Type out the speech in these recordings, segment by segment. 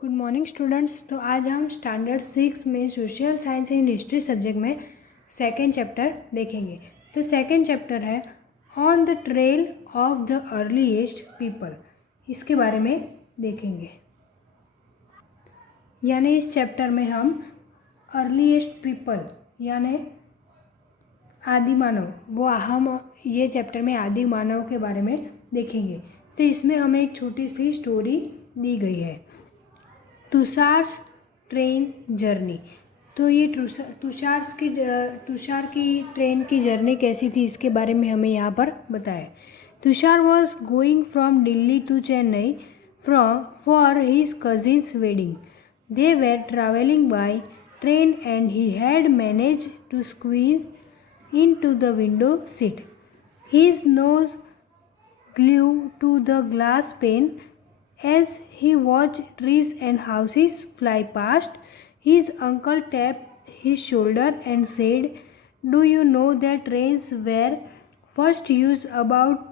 Good morning students. तो आज हम स्टैंडर्ड 6 में social science and history subject में सेकेंड चैप्टर देखेंगे। तो सेकेंड चैप्टर है on the trail of the earliest people. इसके बारे में देखेंगे, यानी इस चैप्टर में हम अर्लीएस्ट पीपल यानी आदि मानव, वो हम ये चैप्टर में आदि मानव के बारे में देखेंगे। तो इसमें हमें एक छोटी सी स्टोरी दी गई है, तुषार्स ट्रेन जर्नी। तो ये तुषार की ट्रेन की जर्नी कैसी थी, इसके बारे में हमें यहाँ पर बताया। Tushar was going from Delhi to Chennai for his cousin's wedding. They were travelling by train and he had manage to squeeze into the window seat. His nose glued to the glass pane as he watched trees and houses fly past. His uncle tapped his shoulder and said, "Do you know that trains were first used about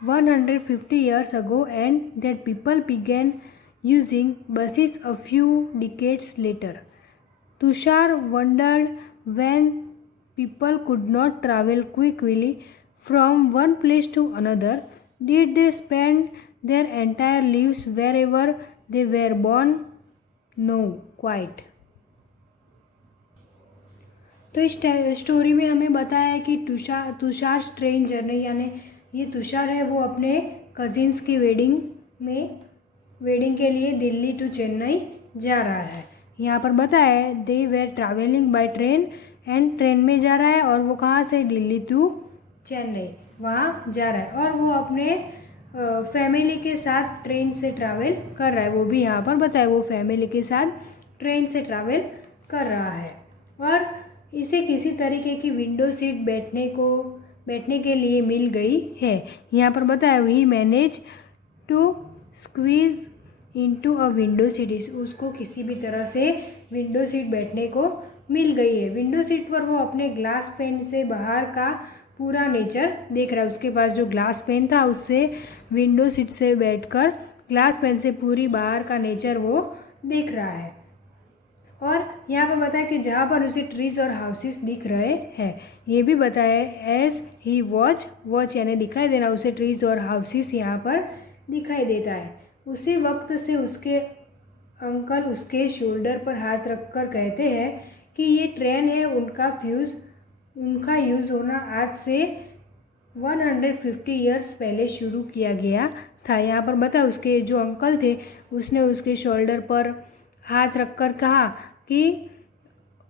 150 years ago and that people began using buses a few decades later?" Tushar wondered when people could not travel quickly from one place to another. Did they spend their entire lives wherever they were born? No, quite. तो इस story में हमें बताया है कि Tushar train journey, यानी ये तुषार है वो अपने कजिन्स की वेडिंग के लिए दिल्ली टू चेन्नई जा रहा है। यहाँ पर बताया है दे were travelling by train, and train में जा रहा है और वो कहाँ से, दिल्ली टू चेन्नई, वहाँ जा रहा है। और वो अपने फैमिली के साथ ट्रेन से ट्रैवल कर रहा है, वो भी यहाँ पर बताया वो फैमिली के साथ ट्रेन से ट्रैवल कर रहा है। और इसे किसी तरीके की विंडो सीट बैठने के लिए मिल गई है। यहाँ पर बताया ही manage to squeeze into a window seat, उसको किसी भी तरह से विंडो सीट बैठने को मिल गई है। विंडो सीट पर वो अपने ग्लास पेन से बाहर का पूरा नेचर देख रहा है। उसके पास जो ग्लास पेन था उससे विंडो सीट से बैठकर ग्लास पेन से पूरी बाहर का नेचर वो देख रहा है। और यहाँ पे बताया कि जहाँ पर उसे ट्रीज और हाउसेस दिख रहे हैं, ये भी बताया है एज ही वॉच यानी दिखाई देना, उसे ट्रीज और हाउसेस यहाँ पर दिखाई देता है। उसी वक्त से उसके अंकल उसके शोल्डर पर हाथ रखकर कहते हैं कि ये ट्रेन है, उनका यूज़ होना आज से 150 ईयर्स पहले शुरू किया गया था। यहाँ पर बता उसके जो अंकल थे उसने उसके शोल्डर पर हाथ रखकर कहा कि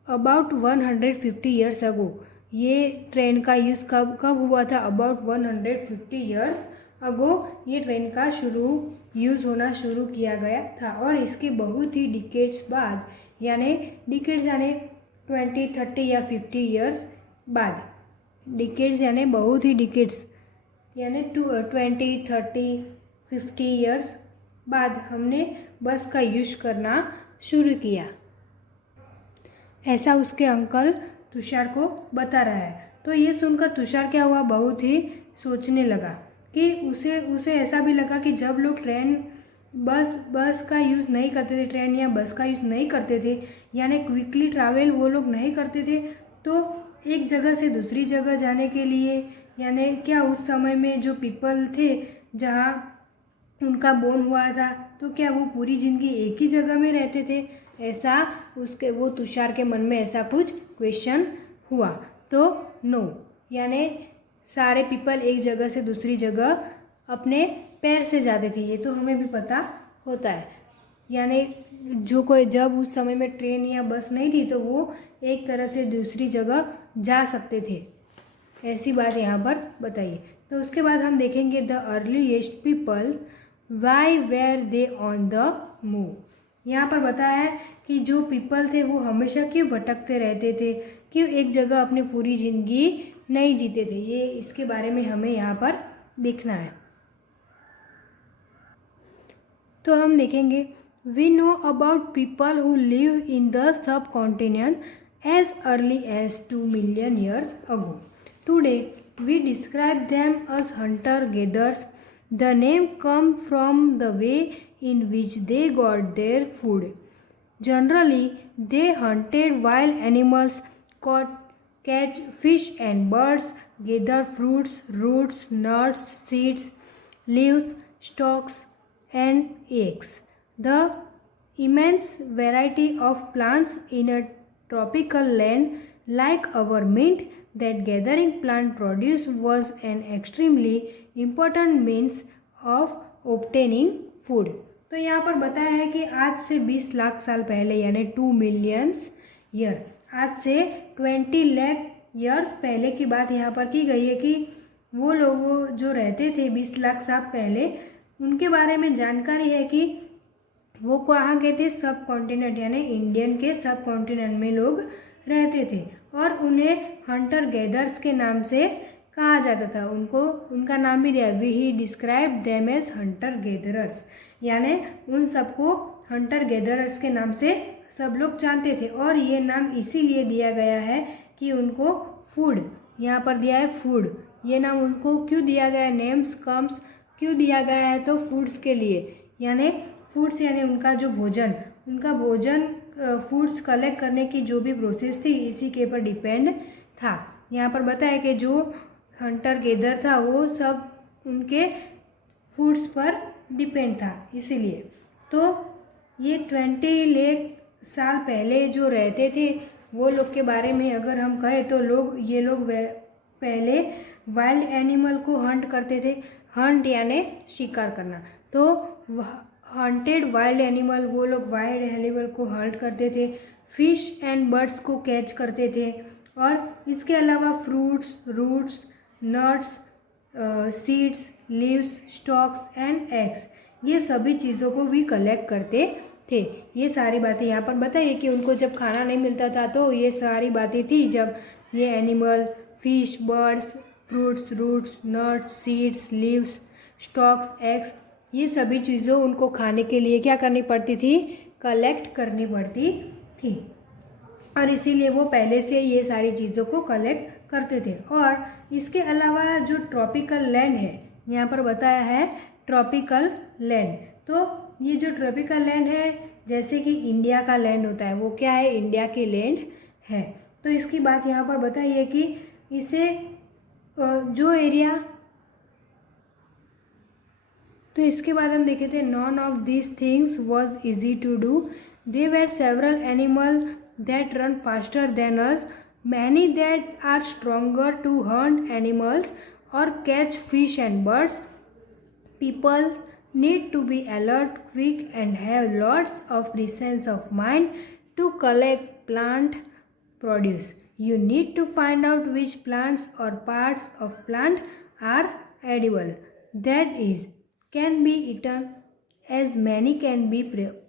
अबाउट 150 ईयर्स अगो, ये ट्रेन का यूज़ कब हुआ था, अबाउट 150 ईयर्स अगो ये ट्रेन का यूज़ होना शुरू किया गया था। और इसके बहुत ही डिकेड्स बाद, यानी डिकेड्स यानी 20, 30 या 50 ईयर्स बाद, डिकेड्स यानी बहुत ही डिकेड्स यानी 20, 30, 50 ईयर्स बाद हमने बस का यूज करना शुरू किया, ऐसा उसके अंकल तुषार को बता रहा है। तो ये सुनकर तुषार क्या हुआ, बहुत ही सोचने लगा कि उसे ऐसा भी लगा कि जब लोग बस का यूज़ नहीं करते थे, ट्रेन या बस का यूज़ नहीं करते थे, यानी क्विकली ट्रैवल वो लोग नहीं करते थे, तो एक जगह से दूसरी जगह जाने के लिए, यानी क्या उस समय में जो पीपल थे जहाँ उनका बोर्न हुआ था, तो क्या वो पूरी ज़िंदगी एक ही जगह में रहते थे, ऐसा वो तुषार के मन में ऐसा कुछ क्वेश्चन हुआ। तो नो, यानी सारे पीपल एक जगह से दूसरी जगह अपने पैर से जाते थे, ये तो हमें भी पता होता है। यानी जब उस समय में ट्रेन या बस नहीं थी तो वो एक तरह से दूसरी जगह जा सकते थे, ऐसी बात यहाँ पर बताइए। तो उसके बाद हम देखेंगे the earliest people why were they on the move. यहाँ पर बताया है कि जो पीपल थे वो हमेशा क्यों भटकते रहते थे, क्यों एक जगह अपनी पूरी ज़िंदगी नहीं जीते थे, ये इसके बारे में हमें यहाँ पर देखना है। तो हम देखेंगे we know about people who live in the subcontinent as early as 2 million years ago. Today we describe them as hunter gatherers. The name comes from the way in which they got their food. Generally, they hunted wild animals, catch fish and birds, gather fruits, roots, nuts, seeds, leaves, stalks, and eggs. The immense variety of plants in a tropical land like our meant that gathering plant produce was an extremely important means of obtaining food. तो यहाँ पर बताया है कि आज से 20 लाख साल पहले यानी 2 मिलियंस ईयर, आज से 20 लाख ईयर्स पहले की बात यहाँ पर की गई है कि वो लोग जो रहते थे 20 लाख साल पहले, उनके बारे में जानकारी है कि वो कहाँ के थे, सब कॉन्टिनेंट यानी इंडियन के सब कॉन्टिनेंट में लोग रहते थे और उन्हें हंटर गैदर्स के नाम से कहा जाता था। उनको उनका नाम भी दिया, वी ही describe them as hunter gatherers, यानी उन सबको हंटर गैदरर्स के नाम से सब लोग जानते थे। और ये नाम इसीलिए दिया गया है कि उनको फूड, यहाँ पर दिया है फूड, ये नाम उनको क्यों दिया गया है, नेम्स कम्स क्यों दिया गया है, तो फूड्स के लिए, यानी फूड्स यानी उनका जो भोजन, उनका भोजन फूड्स कलेक्ट करने की जो भी प्रोसेस थी इसी के ऊपर डिपेंड था। यहाँ पर बताया कि जो हंटर गैदर था वो सब उनके फूड्स पर डिपेंड था, इसीलिए। तो ये 20 लाख साल पहले जो रहते थे वो लोग के बारे में अगर हम कहें तो ये लोग पहले वाइल्ड एनिमल को हंट करते थे। हंट यानी शिकार करना, तो हंटेड वाइल्ड एनिमल, वो लोग वाइल्ड एनिमल को हंट करते थे। फिश एंड बर्ड्स को कैच करते थे और इसके अलावा fruits, roots, nuts, seeds, leaves, stalks and eggs, ये सभी चीज़ों को भी कलेक्ट करते थे। ये सारी बातें यहाँ पर बताइए कि उनको जब खाना नहीं मिलता था तो ये सारी बातें थी, जब ये animal fish, birds, fruits, roots, nuts, seeds, leaves, stalks, eggs, ये सभी चीज़ों उनको खाने के लिए क्या करनी पड़ती थी, कलेक्ट करनी पड़ती थी। और इसीलिए वो पहले से ये सारी चीज़ों को कलेक्ट करते थे। और इसके अलावा जो ट्रॉपिकल लैंड है, यहाँ पर बताया है ट्रॉपिकल लैंड, तो ये जो ट्रॉपिकल लैंड है जैसे कि इंडिया का लैंड होता है, वो क्या है, इंडिया के लैंड है। तो इसकी बात यहाँ पर बताइए कि इसे जो एरिया, तो इसके बाद हम देखे थे none of this things was easy to do, they were several animal that run faster than us, many that are stronger to hunt animals और catch fish and birds, people need to be alert, quick and have lots of presence of mind to collect plant produce. You need to find out which plants or parts of plant are edible, that is, can be eaten, as many can be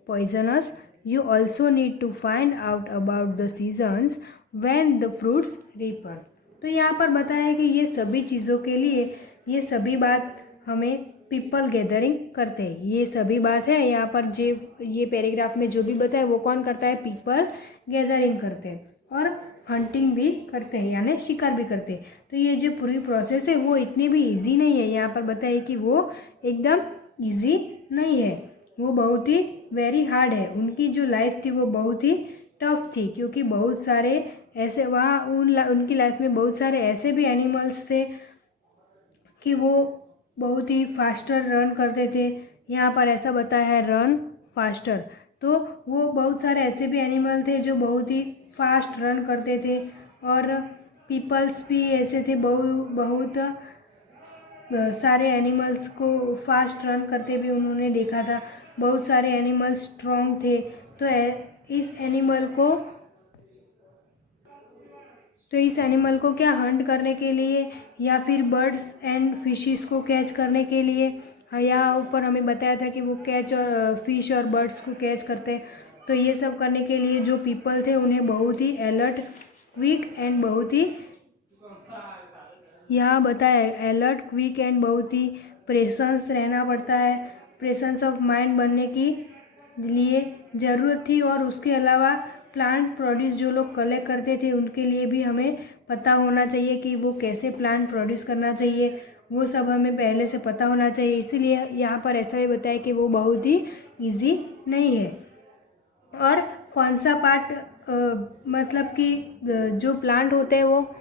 poisonous. You also need to find out about the seasons when the fruits ripen. तो यहाँ पर बताया है कि ये सभी चीज़ों के लिए ये सभी बात हमें पीपल गैदरिंग करते हैं, ये सभी बात है यहाँ पर जो ये पैराग्राफ में जो भी बताया वो कौन करता है, पीपल गैदरिंग करते हैं और हंटिंग भी करते हैं यानी शिकार भी करते हैं। तो ये जो पूरी प्रोसेस है वो इतनी भी इजी नहीं है, यहाँ पर बताइए कि वो एकदम इजी नहीं है, वो बहुत ही वेरी हार्ड है। उनकी जो लाइफ थी वो बहुत ही टफ थी, क्योंकि बहुत सारे ऐसे वहाँ उनकी लाइफ में बहुत सारे ऐसे भी एनिमल्स थे कि वो बहुत ही फास्टर रन करते थे। यहाँ पर ऐसा बताया है रन फास्टर, तो वो बहुत सारे ऐसे भी एनिमल थे जो बहुत ही फास्ट रन करते थे और पीपल्स भी ऐसे थे, बहुत सारे एनिमल्स को फास्ट रन करते भी उन्होंने देखा था। बहुत सारे एनिमल्स स्ट्रॉन्ग थे, तो इस एनिमल को क्या हंट करने के लिए या फिर बर्ड्स एंड फिशेस को कैच करने के लिए, यहाँ ऊपर हमें बताया था कि वो कैच और फिश और बर्ड्स को कैच करते हैं, तो ये सब करने के लिए जो पीपल थे उन्हें बहुत ही अलर्ट, क्विक एंड बहुत ही, यहाँ बताया अलर्ट, क्विक एंड बहुत ही प्रेजेंस रहना पड़ता है, प्रेजेंस ऑफ माइंड बनने की लिए ज़रूरत थी। और उसके अलावा प्लांट प्रोड्यूस जो लोग कलेक्ट करते थे उनके लिए भी हमें पता होना चाहिए कि वो कैसे प्लांट प्रोड्यूस करना चाहिए, वो सब हमें पहले से पता होना चाहिए। इसीलिए यहाँ पर ऐसा भी बताया कि वो बहुत ही इजी नहीं है। और कौन सा पार्ट मतलब कि जो प्लांट होते हैं वो,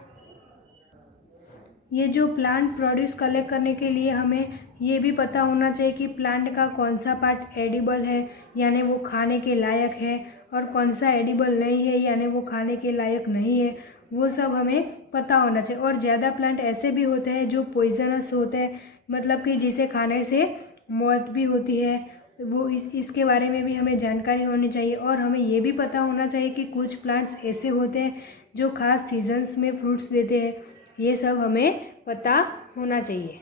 ये जो प्लांट प्रोड्यूस कलेक्ट करने के लिए हमें ये भी पता होना चाहिए कि प्लांट का कौन सा पार्ट एडिबल है यानी वो खाने के लायक है, और कौन सा एडिबल नहीं है यानी वो खाने के लायक नहीं है, वो सब हमें पता होना चाहिए। और ज़्यादा प्लांट ऐसे भी होते हैं जो पॉइजनस होते हैं, मतलब कि जिसे खाने से मौत भी होती है, वो इसके बारे में भी हमें जानकारी होनी चाहिए। और हमें ये भी पता होना चाहिए कि कुछ प्लांट्स ऐसे होते हैं जो खास सीजन्स में फ्रूट्स देते हैं, ये सब हमें पता होना चाहिए।